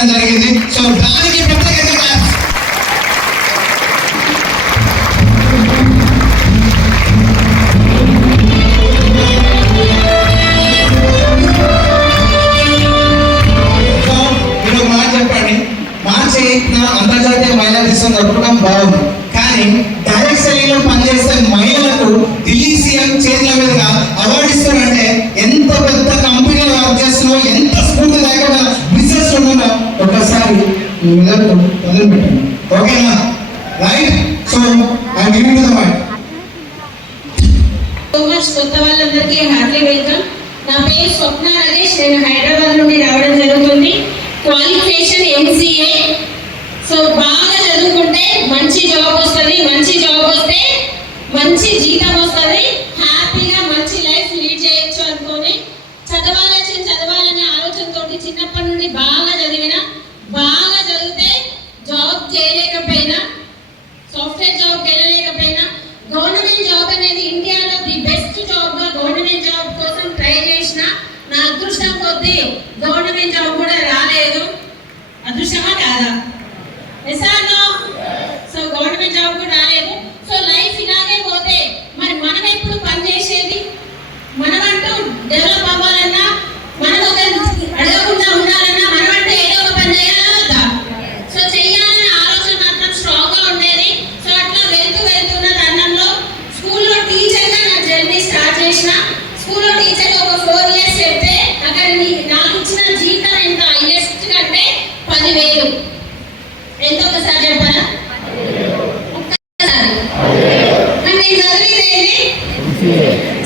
చేయడం జరిగింది. సో దానికి ప్రత్యేకంగా అంతర్జాతీయ మహిళా దివసం జరుపుకోవడం బాగుంది, కానీ డైరెక్ట్ సెల్లింగ్ లో పనిచేసే మహిళలకు ఢిల్లీ సీఎం చేతుల మీదుగా అవార్డు ఇస్తారంటే ఎంత పెద్ద కంపెనీలో వర్క్ చేస్తున్నావు, ఎంత స్ఫూర్తిదాయకమైన బిజినెస్ ఉందో ఒకసారి మొదలు పెట్టండి. ఓకేనా? Right. So I give you the mic. So much కొత్త వాళ్ళందరికీ హార్ట్లీ వెల్కమ్. నా పేరు స్వప్న నగేష్. నేను హైదరాబాద్ నుండి రావడం జరుగుతుంది. Qualification MCA. సో బాగా చదువుకుంటే మంచి జాబ్ వస్తుంది, మంచి జాబ్ వస్తే మంచి జీతం వస్తుంది, హ్యాపీగా మంచి లైఫ్ లీడ్ చేయొచ్చు అనుకొని చదవాలనే ఆలోచనతో చిన్నప్పటి నుండి బాగా చదివితే జాబ్ చేయలేకపోయినా, సాఫ్ట్వేర్ జాబ్కి వెళ్ళలేకపోయినా, గవర్నమెంట్ జాబ్ అనేది ఇండియాలో ది బెస్ట్ జాబ్గా గవర్నమెంట్ జాబ్ కోసం ట్రై చేసిన నా అదృష్టం కొద్దీ గవర్నమెంట్ జాబ్ కూడా రాలేదు. అదృష్టమా కాదా? సో గవర్నమెంట్ జాబ్ కూడా రాలేదు. సో లైఫ్ ఇలాగే పోతే మరి మనం ఎప్పుడు పని చేసేది? మనమంటూ డెవలప్ అవ్వాలన్నా, మనం ఒక అడగకుండా ఉండాలన్నా మనమంటూ ఏదో ఒక పని చేయాలా వద్దా? సో చెయ్యాలనే ఆలోచన మాత్రం స్ట్రాంగ్ గా ఉండేది. సో అట్లా వెళ్తున్న తరుణంలో స్కూల్లో టీచర్గా నా జర్నీ స్టార్ట్ చేసిన. స్కూల్లో టీచర్గా ఒక 4 years చెప్తే అక్కడ నాకు ఇచ్చిన జీతం ఎంత? హైయెస్ట్ కంటే 10,000. ఎంత? ఒకసారి చెప్పారా? ఒక్కసారి. నేను చదివితేనే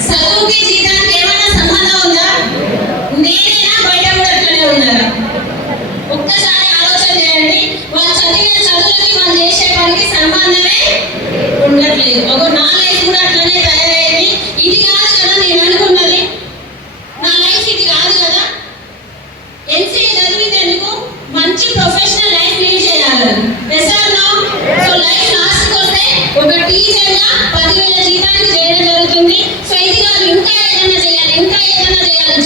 చదువుకి జీతానికి ఏమైనా సంబంధం ఉందా? నేనైనా బయట కూడా అట్లనే ఉన్నారా? ఒక్కసారి ఆలోచన చేయండి. వాళ్ళు చదివిన చదువులకి వాళ్ళు చేసే పనికి సంబంధమే ఉండట్లేదు. ఒక నా లైఫ్ కూడా అట్లనే తయారయ్యింది. ఇది కాదు కదా నేను అనుకున్నది, నా లైఫ్ ఇది కాదు కదా. MCA చదివినందుకు మంచి ప్రొఫెషనల్ లైఫ్ లీడ్ చేయాలని. సో లైఫ్ లాస్ట్ వస్తే ఒక టీచర్గా 10,000 జీతానికి చేయడం జరుగుతుంది. సో ఇది కాదు, ఇంకా ఏదైనా చేయాలి.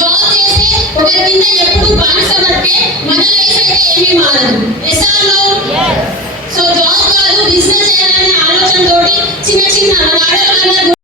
జాబ్ చేస్తే ఒక కింద ఎప్పుడు బానిస వరకే, మన లైఫ్ అయితే ఏమీ మారదు. సో జాబ్ కాదు, బిజినెస్ చేయాలనే ఆలోచనతోటి చిన్న